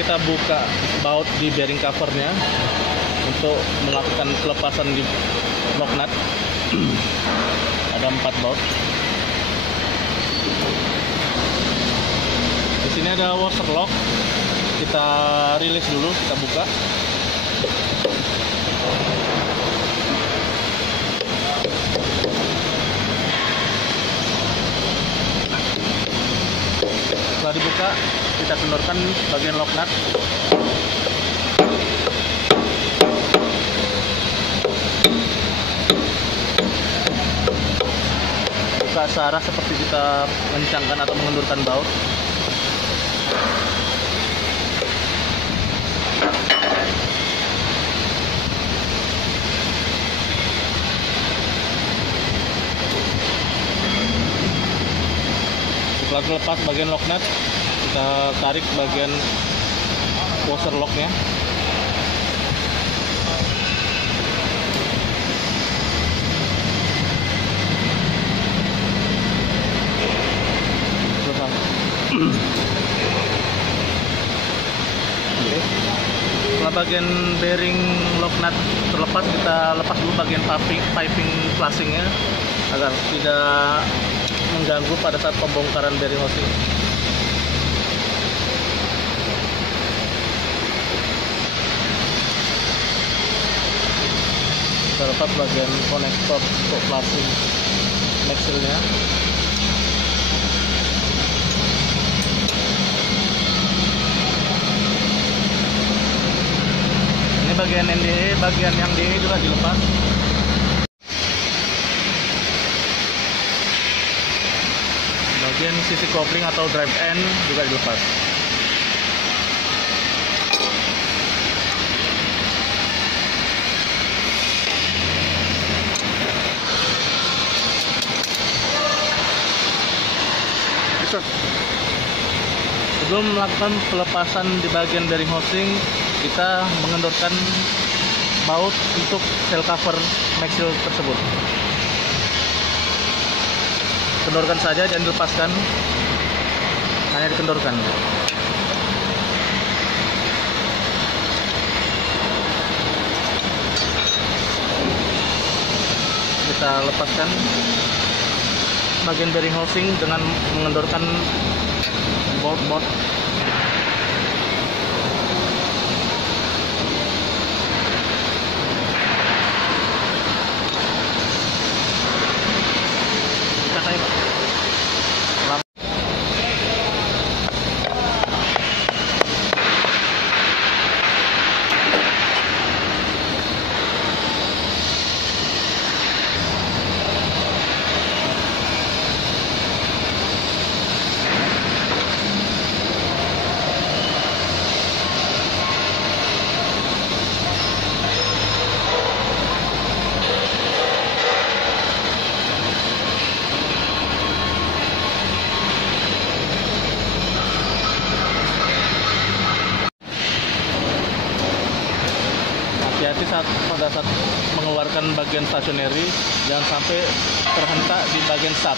kita buka baut di bearing covernya untuk melakukan pelepasan di lock nut. Ada 4 baut. Di sini ada washer lock. Kita rilis dulu, kita buka. Setelah dibuka, kita kendorkan bagian lock nut. Buka searah seperti kita mengencangkan atau mengendurkan baut. Setelah terlepas bagian lock nut, kita tarik bagian washer locknya. Setelah bagian bearing lock nut terlepas, kita lepas dulu bagian piping flashingnya agar tidak mengganggu pada saat pembongkaran bearing housing. Kita lepas bagian konektor untuk flashing maxillnya. Ini bagian NDE, bagian yang DE juga dilepas. Bagian sisi kopling atau drive end juga dilepas. Sebelum melakukan pelepasan di bagian bearing housing, kita mengendorkan baut untuk shell cover maxill tersebut. Kendorkan saja, jangan dilepaskan, hanya dikendorkan. Kita lepaskan bagian bearing housing dengan mengendorkan bolt. Hati-hati pada saat mengeluarkan bagian stationary, jangan sampai terhentak di bagian sub.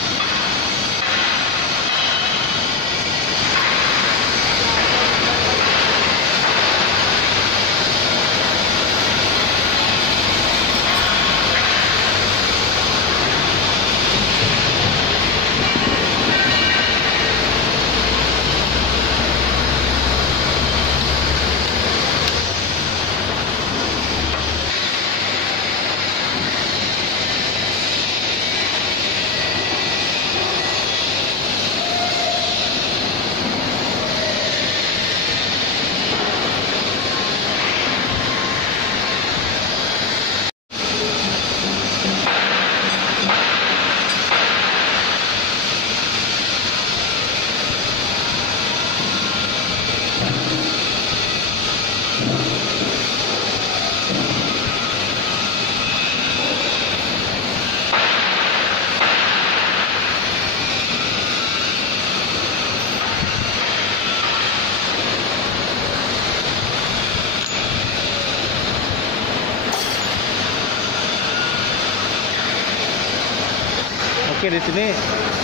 Oke, di sini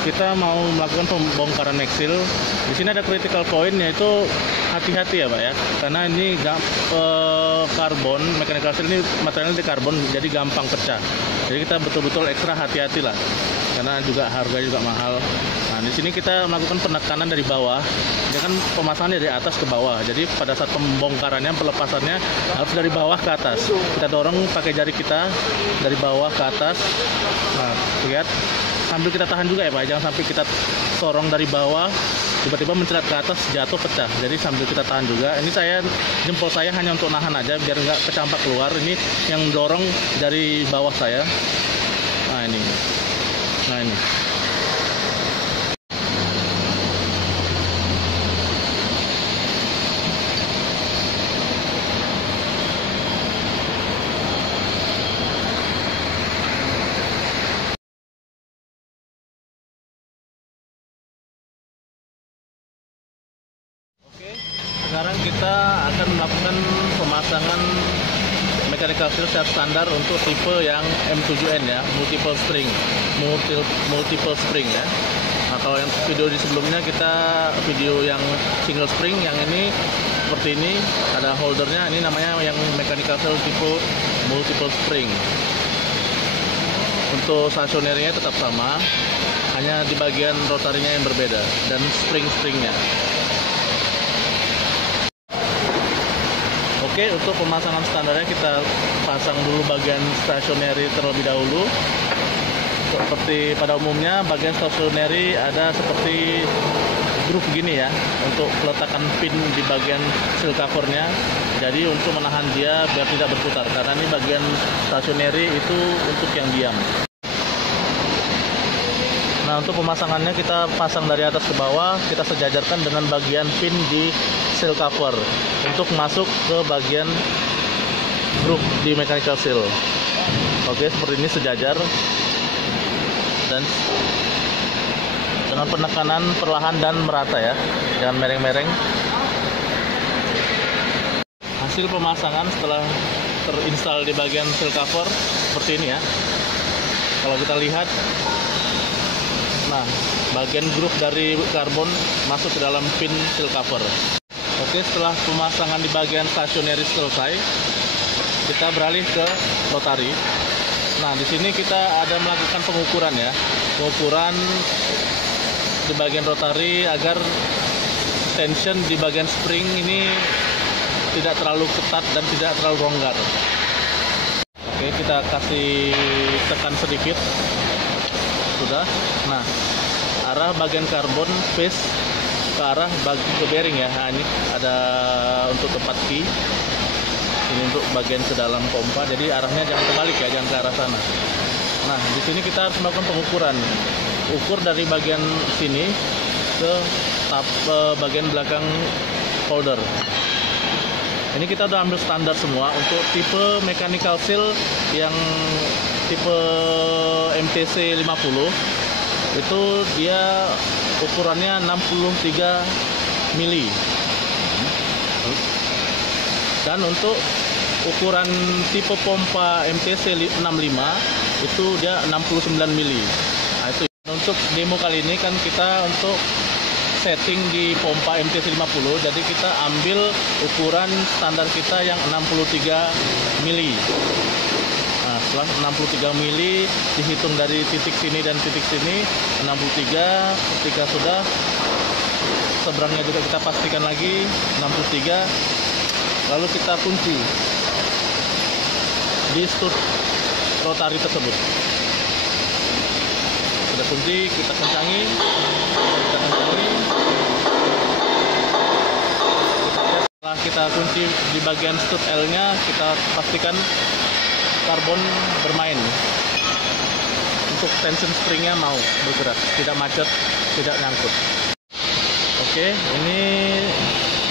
kita mau melakukan pembongkaran maxil. Di sini ada critical point, yaitu hati-hati ya Pak ya, karena ini karbon, mechanical seal ini materialnya di karbon, jadi gampang pecah. Jadi kita betul-betul ekstra hati-hati lah, karena juga harga juga mahal. Nah di sini kita melakukan penekanan dari bawah, dia kan pemasangannya dari atas ke bawah. Jadi pada saat pembongkarannya, pelepasannya harus dari bawah ke atas. Kita dorong pakai jari kita dari bawah ke atas. Nah lihat, sambil kita tahan juga ya Pak, jangan sampai kita sorong dari bawah tiba-tiba mencerat ke atas, jatuh pecah. Jadi sambil kita tahan juga. Ini jempol saya hanya untuk nahan aja biar nggak kecampak keluar. Ini yang dorong dari bawah saya. Nah ini. Oke, sekarang kita akan melakukan pemasangan mechanical seal secara standar untuk tipe yang M7N ya, multiple spring ya. Nah, kalau yang video di sebelumnya kita video yang single spring, yang ini seperti ini, ada holdernya. Ini namanya yang mechanical seal tipe multiple spring. Untuk stasionernya tetap sama, hanya di bagian rotarinya yang berbeda dan spring-springnya. Oke, untuk pemasangan standarnya kita pasang dulu bagian stationary terlebih dahulu. Seperti pada umumnya bagian stationary ada seperti groove gini ya, untuk peletakan pin di bagian seal covernya. Jadi untuk menahan dia biar tidak berputar, karena ini bagian stationary itu untuk yang diam. Nah untuk pemasangannya kita pasang dari atas ke bawah, kita sejajarkan dengan bagian pin di seal cover untuk masuk ke bagian groove di mechanical seal. Oke, seperti ini sejajar dan dengan penekanan perlahan dan merata ya, jangan mereng-mereng. Hasil pemasangan setelah terinstall di bagian seal cover seperti ini ya. Kalau kita lihat, nah bagian groove dari karbon masuk ke dalam pin seal cover. Oke, setelah pemasangan di bagian stationary selesai, kita beralih ke rotary. Nah, di sini kita ada melakukan pengukuran ya, pengukuran di bagian rotary agar tension di bagian spring ini tidak terlalu ketat dan tidak terlalu longgar. Oke, kita kasih tekan sedikit, sudah. Nah, arah bagian karbon face ke arah ke bearing ya. Nah, ini ada untuk tempat key, ini untuk bagian ke dalam pompa, jadi arahnya jangan kebalik ya, jangan ke arah sana. Nah di sini kita harus melakukan pengukuran, ukur dari bagian sini ke bagian belakang holder. Ini kita udah ambil standar semua untuk tipe mechanical seal yang tipe MTC 50 itu dia ukurannya 63 mili. Dan untuk ukuran tipe pompa MTC 65 itu dia 69 mili. Nah, itu untuk demo kali ini kan kita untuk setting di pompa MTC 50, jadi kita ambil ukuran standar kita yang 63 mili. Nah, setelah 63 mili dihitung dari titik sini dan titik sini 63, ketika sudah seberangnya juga kita pastikan lagi 63, lalu kita kunci di stud rotari tersebut. Sudah kunci, kita kencangi. Setelah kita kunci di bagian stud L-nya, kita pastikan karbon bermain. Untuk tension springnya mau bergerak, tidak macet, tidak nyangkut. Oke, ini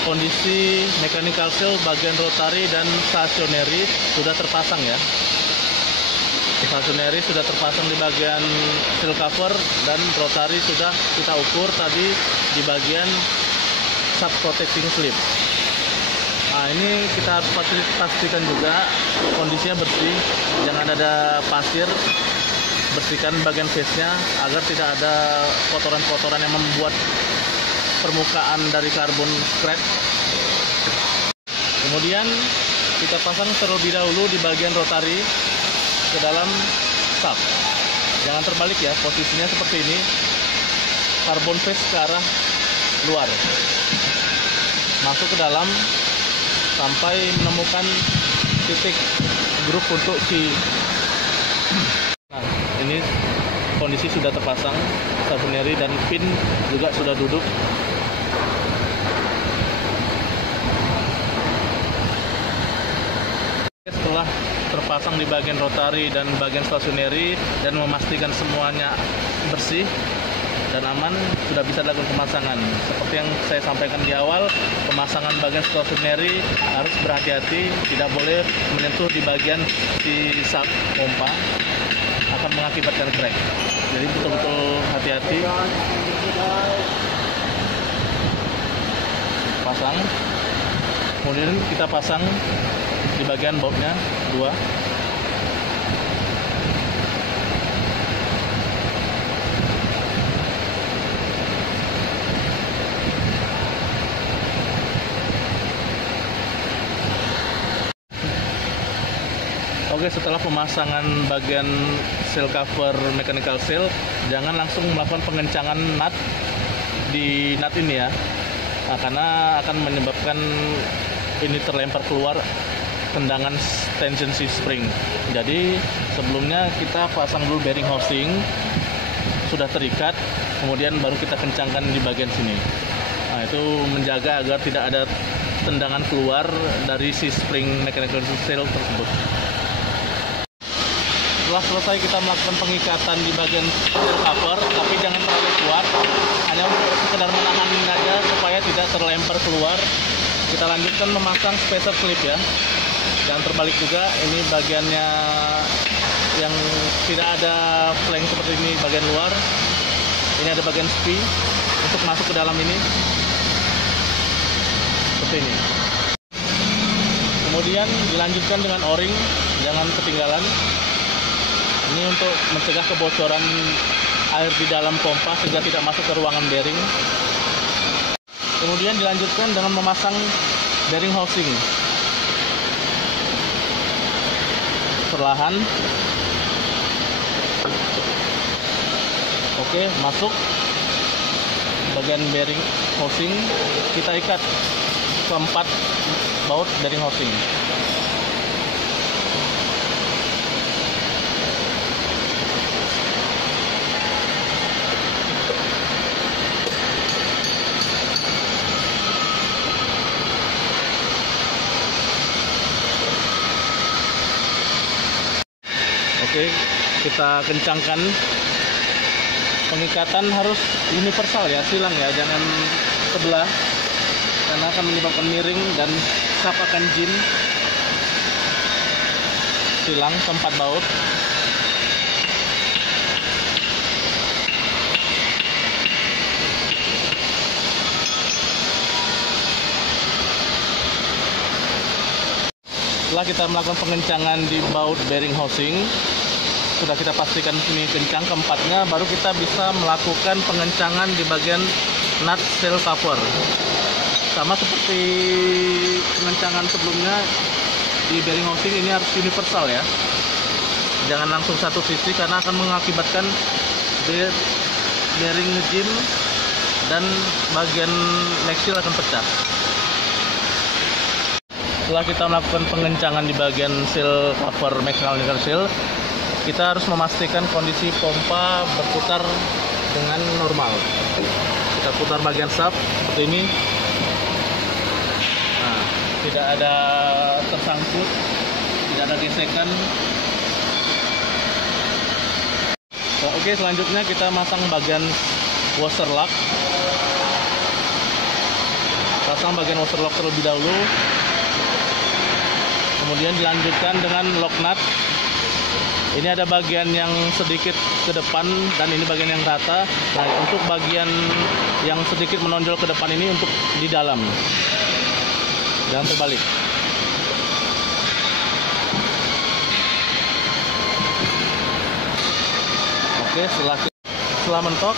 kondisi mechanical seal bagian rotary dan stationary sudah terpasang ya. Stationary sudah terpasang di bagian seal cover dan rotary sudah kita ukur tadi di bagian sub protecting slip. Nah ini kita harus pastikan juga kondisinya bersih, jangan ada pasir. Bersihkan bagian face-nya agar tidak ada kotoran-kotoran yang membuat permukaan dari karbon scratch. Kemudian kita pasang terlebih dahulu di bagian rotari ke dalam shaft. Jangan terbalik ya, posisinya seperti ini. Karbon face ke arah luar, masuk ke dalam sampai menemukan titik grup untuk key. Nah, ini kondisi sudah terpasang stationary dan pin juga sudah duduk. Setelah terpasang di bagian rotari dan bagian stationary dan memastikan semuanya bersih dan aman, sudah bisa dilakukan pemasangan. Seperti yang saya sampaikan di awal, pemasangan bagian stationary harus berhati-hati, tidak boleh menyentuh di bagian si shaft pompa, akan mengakibatkan crack. Jadi betul-betul hati-hati. Pasang, kemudian kita pasang di bagian bautnya 2. Oke, setelah pemasangan bagian seal cover mechanical seal, jangan langsung melakukan pengencangan nut di nut ini ya, karena akan menyebabkan ini terlempar keluar tendangan tension spring. Jadi sebelumnya kita pasang dulu bearing housing, sudah terikat, kemudian baru kita kencangkan di bagian sini. Nah, itu menjaga agar tidak ada tendangan keluar dari si spring mechanical seal tersebut. Setelah selesai kita melakukan pengikatan di bagian seal cover, tapi jangan terlalu kuat, hanya untuk sekedar menahan saja supaya tidak terlempar keluar. Kita lanjutkan memasang spacer clip ya. Jangan terbalik juga, ini bagiannya yang tidak ada flank seperti ini bagian luar. Ini ada bagian spi untuk masuk ke dalam ini. Seperti ini. Kemudian dilanjutkan dengan o-ring, jangan ketinggalan. Ini untuk mencegah kebocoran air di dalam pompa sehingga tidak masuk ke ruangan bearing. Kemudian dilanjutkan dengan memasang bearing housing. Perlahan. Oke, masuk bagian bearing housing, kita ikat keempat baut bearing housing. Oke, kita kencangkan. Pengikatan harus universal ya, silang ya, jangan sebelah, karena akan menyebabkan miring dan shaft akan jin. Silang keempat baut. Setelah kita melakukan pengencangan di baut bearing housing, sudah kita pastikan ini kencang keempatnya, baru kita bisa melakukan pengencangan di bagian nut seal cover. Sama seperti pengencangan sebelumnya di bearing housing, ini harus universal ya. Jangan langsung satu sisi karena akan mengakibatkan bearing ngejim dan bagian neck seal akan pecah. Setelah kita melakukan pengencangan di bagian seal cover mechanical seal, kita harus memastikan kondisi pompa berputar dengan normal. Kita putar bagian shaft seperti ini. Nah, tidak ada tersangkut, tidak ada gesekan. Oke, selanjutnya kita masang bagian washer lock. Pasang bagian washer lock terlebih dahulu. Kemudian dilanjutkan dengan lock nut. Ini ada bagian yang sedikit ke depan dan ini bagian yang rata. Nah, untuk bagian yang sedikit menonjol ke depan ini untuk di dalam. Jangan terbalik. Oke, setelah mentok,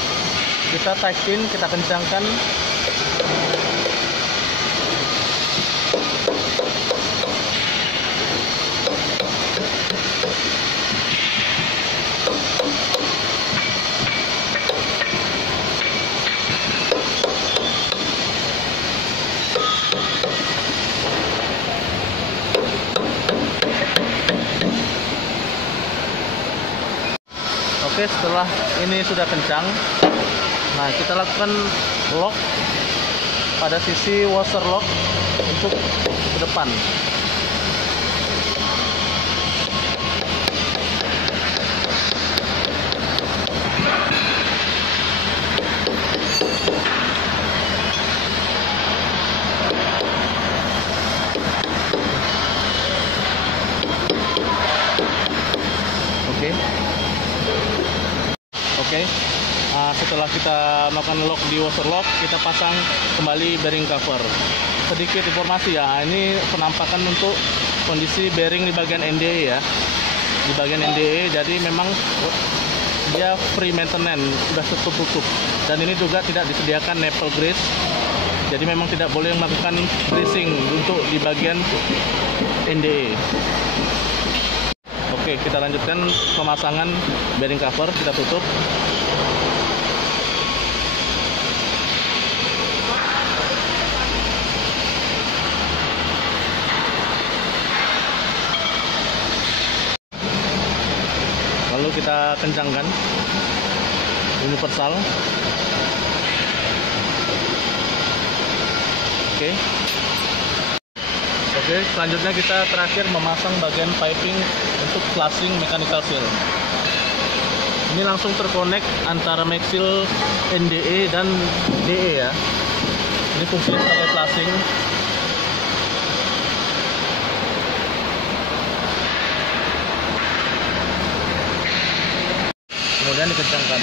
kita tighten, kita kencangkan Oke, setelah ini sudah kencang, nah kita lakukan lock pada sisi washer lock untuk ke depan. Oke. Oke, setelah kita melakukan lock di washer lock, kita pasang kembali bearing cover. Sedikit informasi ya, ini penampakan untuk kondisi bearing di bagian NDE ya. Di bagian NDE, jadi memang dia free maintenance, sudah tutup. Dan ini juga tidak disediakan nipple grease, jadi memang tidak boleh melakukan greasing untuk di bagian NDE. Oke, kita lanjutkan pemasangan bearing cover, kita tutup. Lalu kita kencangkan universal. Oke. Oke, selanjutnya kita terakhir memasang bagian piping untuk flashing mechanical seal. Ini langsung terkonek antara maxil NDE dan DE ya. Ini fungsinya sebagai flashing. Kemudian dikencangkan.